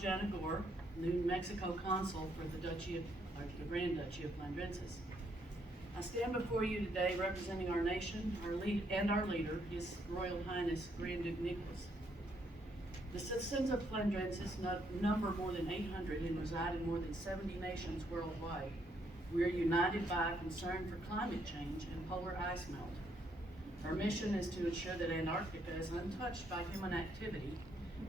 Georganna, New Mexico Consul for the Grand Duchy of Flandrensis. I stand before you today representing our nation, our leader, His Royal Highness Grand Duke Nicholas. The citizens of Flandrensis number more than 800 and reside in more than 70 nations worldwide. We are united by a concern for climate change and polar ice melt. Our mission is to ensure that Antarctica is untouched by human activity.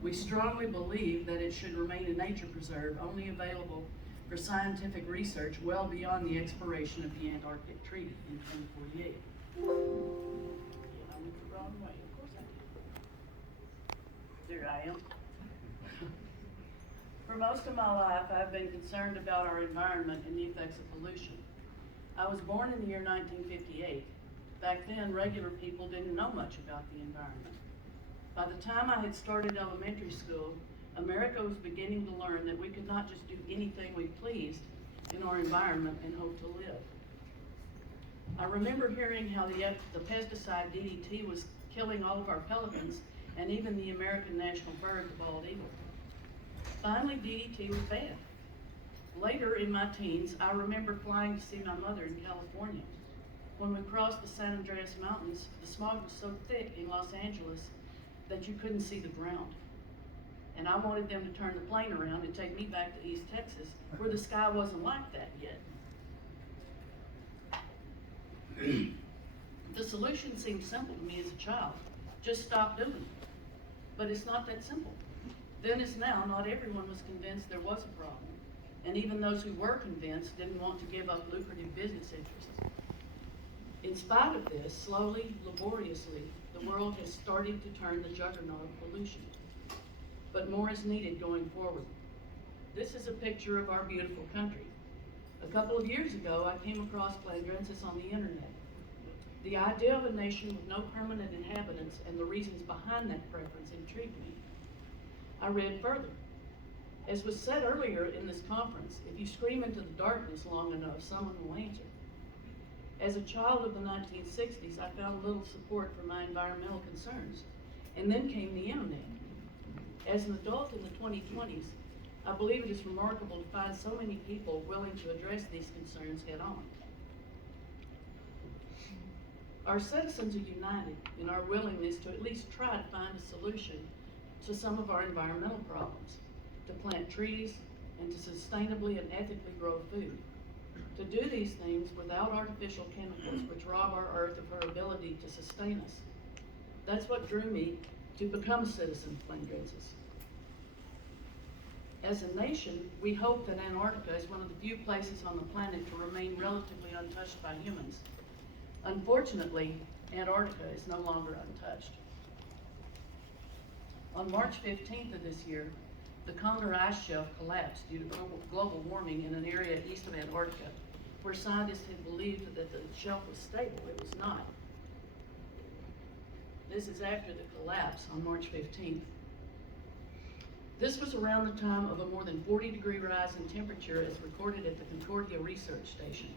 We strongly believe that it should remain a nature preserve only available for scientific research well beyond the expiration of the Antarctic Treaty in 2048. Yeah, I went the wrong way. Of course I did. There I am. For most of my life, I've been concerned about our environment and the effects of pollution. I was born in the year 1958. Back then, regular people didn't know much about the environment. By the time I had started elementary school, America was beginning to learn that we could not just do anything we pleased in our environment and hope to live. I remember hearing how the pesticide DDT was killing all of our pelicans and even the American national bird, the bald eagle. Finally, DDT was banned. Later in my teens, I remember flying to see my mother in California. When we crossed the San Andreas Mountains, the smog was so thick in Los Angeles that you couldn't see the ground. And I wanted them to turn the plane around and take me back to East Texas, where the sky wasn't like that yet. The solution seemed simple to me as a child. Just stop doing it. But it's not that simple. Then as now, not everyone was convinced there was a problem. And even those who were convinced didn't want to give up lucrative business interests. In spite of this, slowly, laboriously, the world has started to turn the juggernaut of pollution. But more is needed going forward. This is a picture of our beautiful country. A couple of years ago, I came across Flandrensis on the internet. The idea of a nation with no permanent inhabitants and the reasons behind that preference intrigued me. I read further. As was said earlier in this conference, if you scream into the darkness long enough, someone will answer. As a child of the 1960s, I found little support for my environmental concerns, and then came the internet. As an adult in the 2020s, I believe it is remarkable to find so many people willing to address these concerns head on. Our citizens are united in our willingness to at least try to find a solution to some of our environmental problems, to plant trees, and to sustainably and ethically grow food. To do these things without artificial chemicals which rob our earth of her ability to sustain us. That's what drew me to become a citizen of Flandrensis. As a nation, we hope that Antarctica is one of the few places on the planet to remain relatively untouched by humans. Unfortunately, Antarctica is no longer untouched. On March 15th of this year, the Condor ice shelf collapsed due to global warming in an area east of Antarctica, where scientists had believed that the shelf was stable. It was not. This is after the collapse on March 15th. This was around the time of a more than 40-degree rise in temperature as recorded at the Concordia Research Station.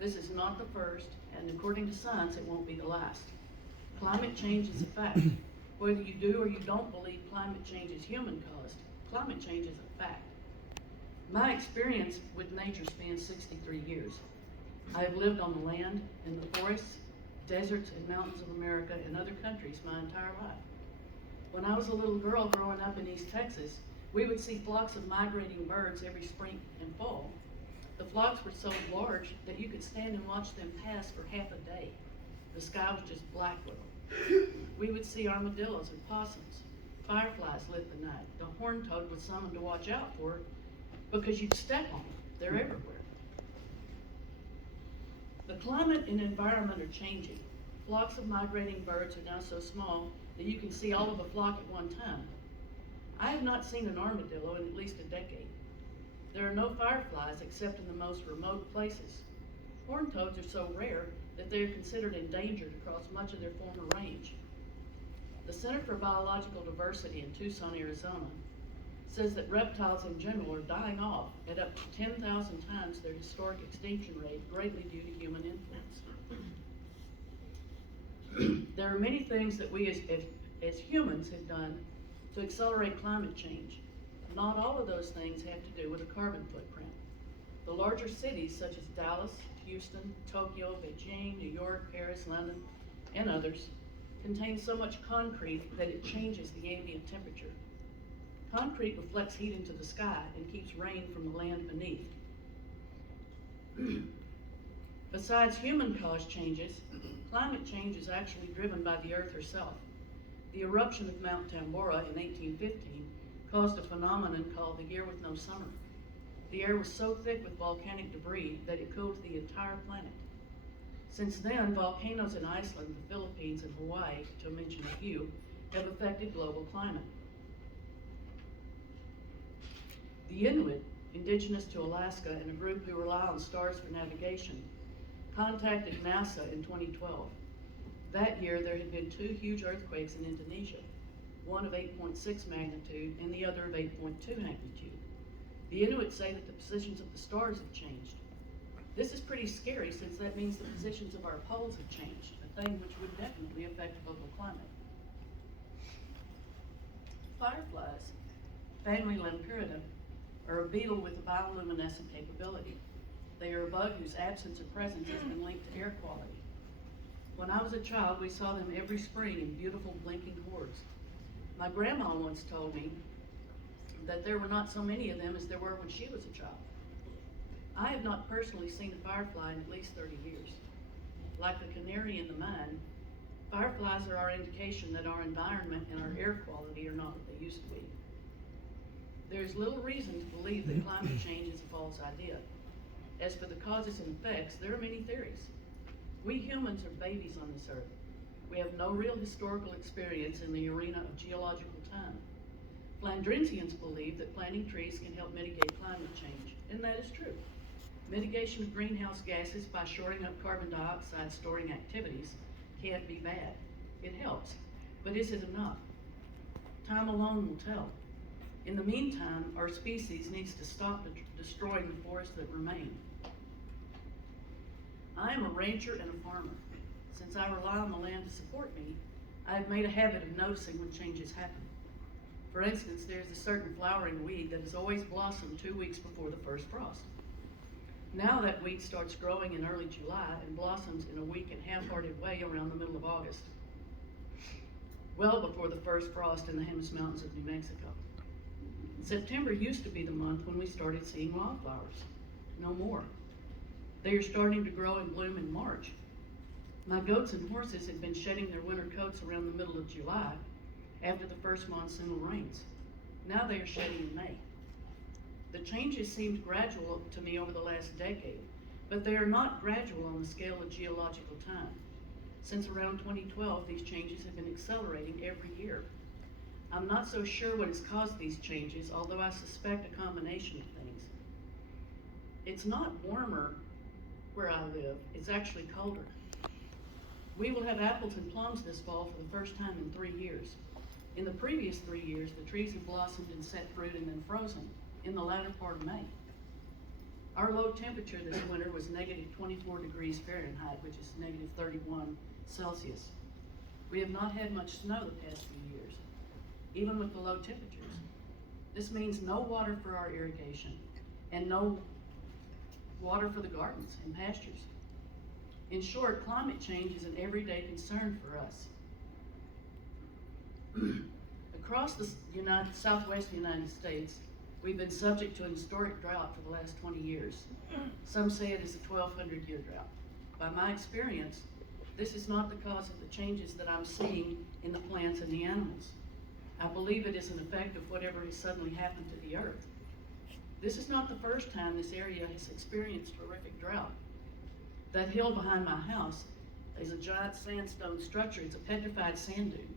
This is not the first, and according to science, it won't be the last. Climate change is a fact. Whether you do or you don't believe climate change is human-caused, climate change is a fact. My experience with nature spans 63 years. I have lived on the land, in the forests, deserts, and mountains of America and other countries my entire life. When I was a little girl growing up in East Texas, we would see flocks of migrating birds every spring and fall. The flocks were so large that you could stand and watch them pass for half a day. The sky was just black with them. We would see armadillos and possums. Fireflies lit the night. The horned toad was summoned to watch out for because you'd step on them. They're everywhere. The climate and environment are changing. Flocks of migrating birds are now so small that you can see all of a flock at one time. I have not seen an armadillo in at least a decade. There are no fireflies except in the most remote places. Horned toads are so rare that they are considered endangered across much of their former range. The Center for Biological Diversity in Tucson, Arizona, says that reptiles in general are dying off at up to 10,000 times their historic extinction rate, greatly due to human influence. There are many things that we as humans have done to accelerate climate change. not all of those things have to do with a carbon footprint. The larger cities such as Dallas, Houston, Tokyo, Beijing, New York, Paris, London, and others contain so much concrete that it changes the ambient temperature. Concrete reflects heat into the sky and keeps rain from the land beneath. Besides human-caused changes, climate change is actually driven by the Earth herself. The eruption of Mount Tambora in 1815 caused a phenomenon called the year with no summer. The air was so thick with volcanic debris that it cooled the entire planet. Since then, volcanoes in Iceland, the Philippines, and Hawaii, to mention a few, have affected global climate. The Inuit, indigenous to Alaska and a group who rely on stars for navigation, contacted NASA in 2012. That year, there had been 2 huge earthquakes in Indonesia, one of 8.6 magnitude and the other of 8.2 magnitude. The Inuit say that the positions of the stars have changed. This is pretty scary since that means the positions of our poles have changed, a thing which would definitely affect global climate. Fireflies, family Lamprida, are a beetle with a bioluminescent capability. They are a bug whose absence or presence has been linked to air quality. When I was a child, we saw them every spring in beautiful blinking hordes. My grandma once told me that there were not so many of them as there were when she was a child. I have not personally seen a firefly in at least 30 years. Like the canary in the mine, fireflies are our indication that our environment and our air quality are not what they used to be. There is little reason to believe that climate change is a false idea. As for the causes and effects, there are many theories. We humans are babies on this earth. We have no real historical experience in the arena of geological time. Flandrensians believe that planting trees can help mitigate climate change, and that is true. Mitigation of greenhouse gases by shoring up carbon dioxide storing activities can't be bad. It helps, but is it enough? Time alone will tell. In the meantime, our species needs to stop destroying the forests that remain. I am a rancher and a farmer. Since I rely on the land to support me, I have made a habit of noticing when changes happen. For instance, there is a certain flowering weed that has always blossomed 2 weeks before the first frost. Now that weed starts growing in early July and blossoms in a weak and half-hearted way around the middle of August, well before the first frost in the Jemez Mountains of New Mexico. September used to be the month when we started seeing wildflowers. No more. They are starting to grow and bloom in March. My goats and horses had been shedding their winter coats around the middle of July after the first monsoonal rains. Now they are shedding in May. The changes seemed gradual to me over the last decade, but they are not gradual on the scale of geological time. Since around 2012, these changes have been accelerating every year. I'm not so sure what has caused these changes, although I suspect a combination of things. It's not warmer where I live, it's actually colder. We will have apples and plums this fall for the first time in 3 years. In the previous 3 years, the trees have blossomed and set fruit and then frozen in the latter part of May. Our low temperature this winter was negative 24 degrees Fahrenheit, which is negative 31 Celsius. We have not had much snow the past few years, even with the low temperatures. This means no water for our irrigation and no water for the gardens and pastures. In short, climate change is an everyday concern for us. Across the southwest United States, we've been subject to a historic drought for the last 20 years. Some say it is a 1,200-year drought. By my experience, this is not the cause of the changes that I'm seeing in the plants and the animals. I believe it is an effect of whatever has suddenly happened to the earth. This is not the first time this area has experienced horrific drought. That hill behind my house is a giant sandstone structure. It's a petrified sand dune.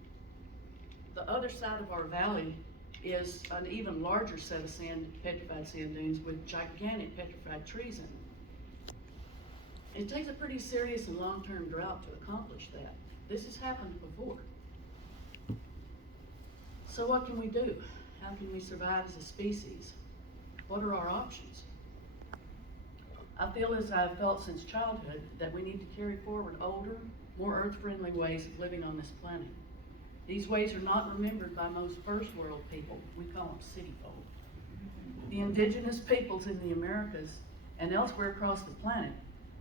The other side of our valley is an even larger set of petrified sand dunes with gigantic petrified trees in them. It takes a pretty serious and long-term drought to accomplish that. This has happened before. So what can we do? How can we survive as a species? What are our options? I feel, as I've felt since childhood, that we need to carry forward older, more earth-friendly ways of living on this planet. These ways are not remembered by most first world people. We call them city folk. The indigenous peoples in the Americas and elsewhere across the planet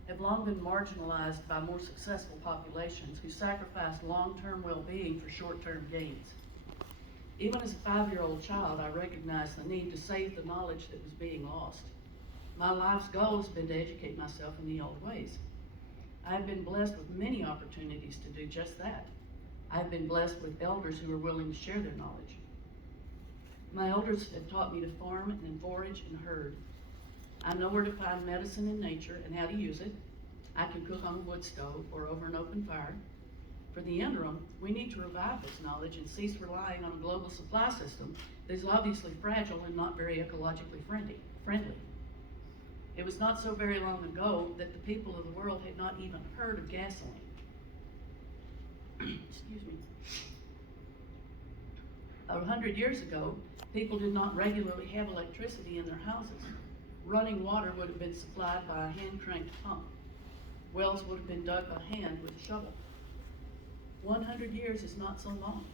have long been marginalized by more successful populations who sacrifice long-term well-being for short-term gains. Even as a 5-year-old child, I recognized the need to save the knowledge that was being lost. My life's goal has been to educate myself in the old ways. I have been blessed with many opportunities to do just that. I have been blessed with elders who are willing to share their knowledge. My elders have taught me to farm and forage and herd. I know where to find medicine in nature and how to use it. I can cook on a wood stove or over an open fire. For the interim, we need to revive this knowledge and cease relying on a global supply system that is obviously fragile and not very ecologically friendly. It was not so very long ago that the people of the world had not even heard of gasoline. Excuse me. 100 years ago, people did not regularly have electricity in their houses. Running water would have been supplied by a hand-cranked pump. Wells would have been dug by hand with a shovel. 100 years is not so long.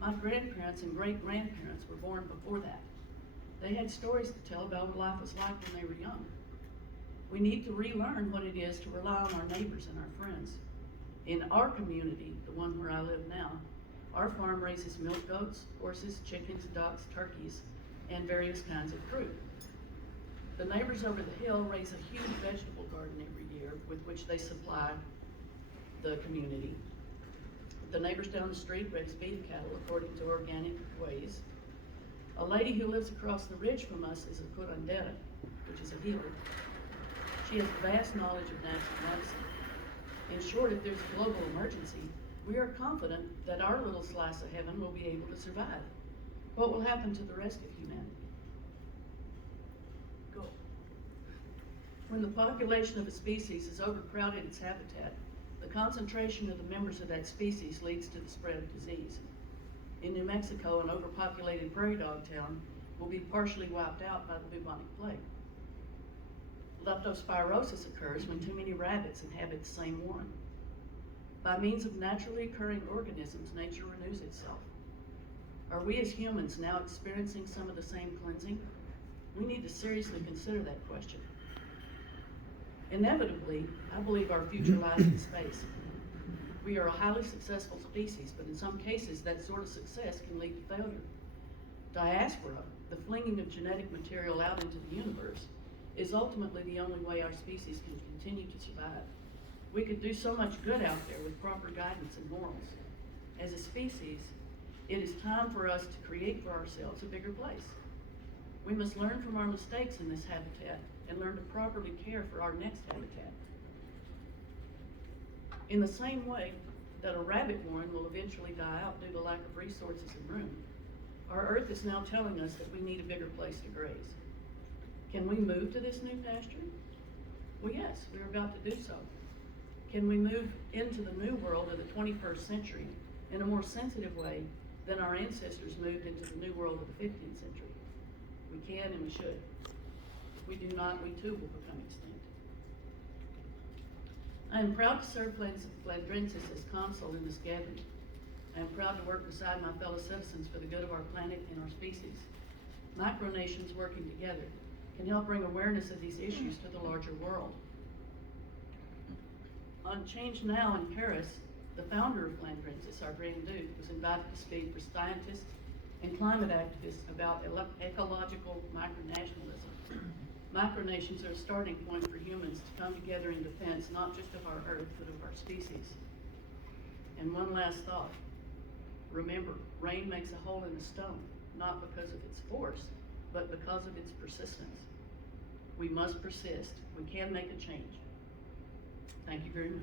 My grandparents and great-grandparents were born before that. They had stories to tell about what life was like when they were young. We need to relearn what it is to rely on our neighbors and our friends. In our community, the one where I live now, our farm raises milk goats, horses, chickens, ducks, turkeys, and various kinds of fruit. The neighbors over the hill raise a huge vegetable garden every year with which they supply the community. The neighbors down the street raise beef cattle according to organic ways. A lady who lives across the ridge from us is a curandera, which is a healer. She has vast knowledge of natural medicine. In short, if there's a global emergency, we are confident that our little slice of heaven will be able to survive. What will happen to the rest of humanity? Go. When the population of a species has overcrowded its habitat, the concentration of the members of that species leads to the spread of disease. In New Mexico, an overpopulated prairie dog town will be partially wiped out by the bubonic plague. Leptospirosis occurs when too many rabbits inhabit the same warren. By means of naturally occurring organisms, nature renews itself. Are we as humans now experiencing some of the same cleansing? We need to seriously consider that question. Inevitably, I believe our future lies in space. We are a highly successful species, but in some cases that sort of success can lead to failure. Diaspora, the flinging of genetic material out into the universe, is ultimately the only way our species can continue to survive. We could do so much good out there with proper guidance and morals. As a species, it is time for us to create for ourselves a bigger place. We must learn from our mistakes in this habitat and learn to properly care for our next habitat. In the same way that a rabbit warren will eventually die out due to lack of resources and room, our Earth is now telling us that we need a bigger place to graze. Can we move to this new pasture? Well, yes, we're about to do so. Can we move into the new world of the 21st century in a more sensitive way than our ancestors moved into the new world of the 15th century? We can and we should. If we do not, we too will become extinct. I am proud to serve Flandrensis as Consul in this gathering. I am proud to work beside my fellow citizens for the good of our planet and our species. Micronations working together can help bring awareness of these issues to the larger world. On Change Now in Paris, the founder of Flandrensis, our Grand Duke, was invited to speak for scientists and climate activists about ecological micronationalism. Micronations are a starting point for humans to come together in defense not just of our Earth, but of our species. And one last thought. Remember, rain makes a hole in the stone, not because of its force, but because of its persistence. We must persist. We can make a change. Thank you very much.